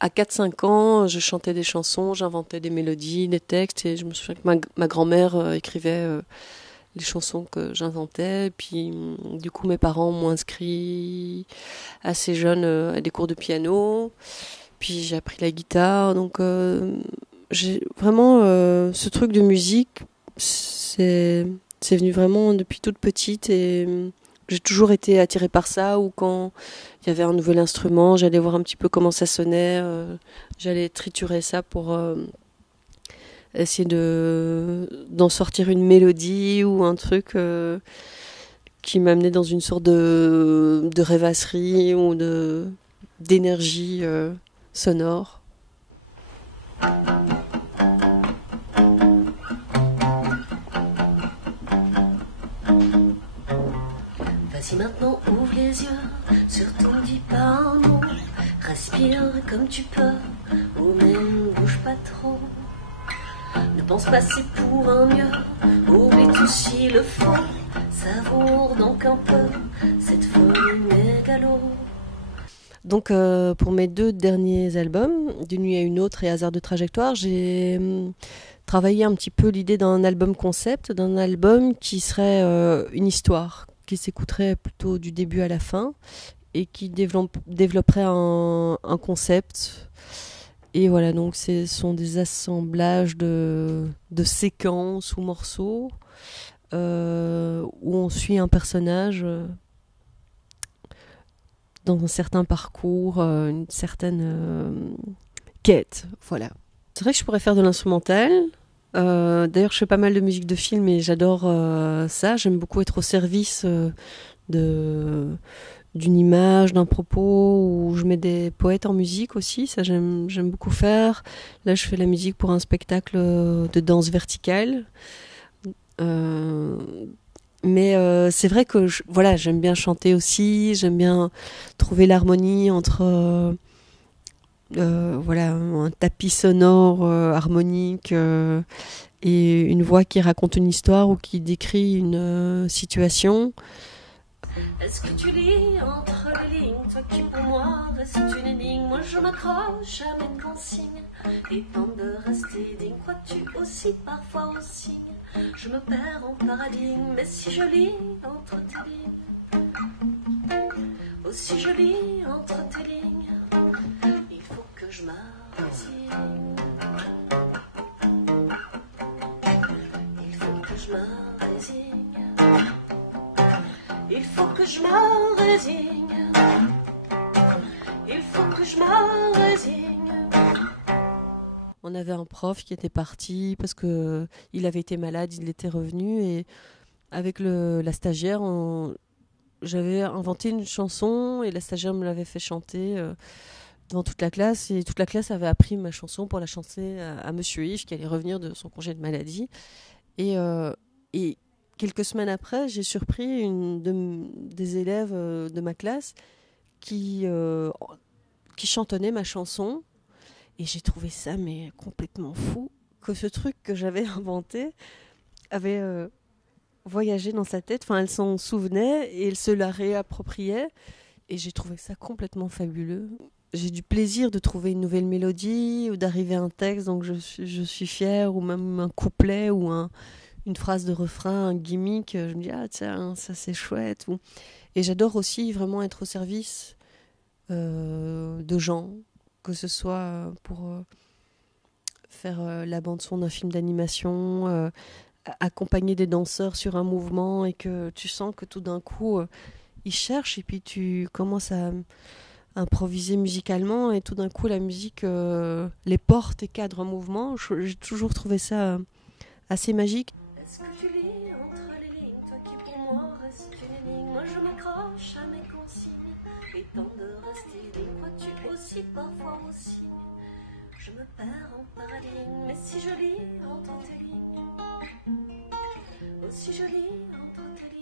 à 4-5 ans, je chantais des chansons, j'inventais des mélodies, des textes, et je me souviens que ma grand-mère écrivait les chansons que j'inventais. Et puis, du coup, mes parents m'ont inscrit assez jeune à des cours de piano. Puis j'ai appris la guitare, donc j'ai vraiment ce truc de musique, c'est venu vraiment depuis toute petite et j'ai toujours été attirée par ça. Ou quand il y avait un nouvel instrument, j'allais voir un petit peu comment ça sonnait, j'allais triturer ça pour essayer d'en sortir une mélodie ou un truc qui m'amenait dans une sorte de rêvasserie ou d'énergie sonore. Vas-y maintenant, ouvre les yeux, surtout dis pas un mot. Respire comme tu peux, ou même bouge pas trop. Ne pense pas c'est pour un mieux, oublie tout s'il le faut. Savoure donc un peu cette folie mégalo. Donc pour mes 2 derniers albums, D'une nuit à une autre et Hasard de trajectoire, j'ai travaillé un petit peu l'idée d'un album concept, d'un album qui serait une histoire, qui s'écouterait plutôt du début à la fin et qui développerait un concept. Et voilà, donc ce sont des assemblages de séquences ou morceaux où on suit un personnage dans un certain parcours, une certaine quête. Voilà. C'est vrai que je pourrais faire de l'instrumental. D'ailleurs, je fais pas mal de musique de film et j'adore ça. J'aime beaucoup être au service de d'une image, d'un propos, où je mets des poètes en musique aussi, ça j'aime beaucoup faire. Là, je fais la musique pour un spectacle de danse verticale. Euh, mais c'est vrai que voilà, j'aime bien chanter aussi, j'aime bien trouver l'harmonie entre voilà, un tapis sonore harmonique et une voix qui raconte une histoire ou qui décrit une situation. Est-ce que tu lis entre les lignes, toi qui pour moi reste une énigme? Moi je m'accroche à mes consignes et tente de rester digne. Crois-tu aussi parfois au signe? Je me perds en paradigme, mais si je lis entre tes lignes, aussi je lis entre tes lignes, il faut que je m'arrêtine. Il faut que je m'arrêtine. Il faut que je me résigne. Il faut que je me résigne. On avait un prof qui était parti parce que il avait été malade, il était revenu et avec la stagiaire, j'avais inventé une chanson et la stagiaire me l'avait fait chanter devant toute la classe et toute la classe avait appris ma chanson pour la chanter à Monsieur Yves qui allait revenir de son congé de maladie et quelques semaines après, j'ai surpris des élèves de ma classe qui chantonnait ma chanson et j'ai trouvé ça mais complètement fou que ce truc que j'avais inventé avait voyagé dans sa tête. Enfin, elle s'en souvenait et elle se la réappropriait et j'ai trouvé ça complètement fabuleux. J'ai du plaisir de trouver une nouvelle mélodie ou d'arriver à un texte donc je suis fière, ou même un couplet ou une phrase de refrain, un gimmick. Je me dis ah tiens ça c'est chouette. Et j'adore aussi vraiment être au service de gens, que ce soit pour faire la bande son d'un film d'animation, accompagner des danseurs sur un mouvement et que tu sens que tout d'un coup ils cherchent et puis tu commences à improviser musicalement et tout d'un coup la musique les porte et cadre un mouvement. J'ai toujours trouvé ça assez magique. Est-ce que tu lis entre les lignes, toi qui pour moi reste une énigme? Moi je m'accroche à mes consignes et tente de rester digne. Crois-tu aussi parfois au signe? Je me perds en paradigme, mais si je lis entre tes lignes, aussi je lis entre tes lignes.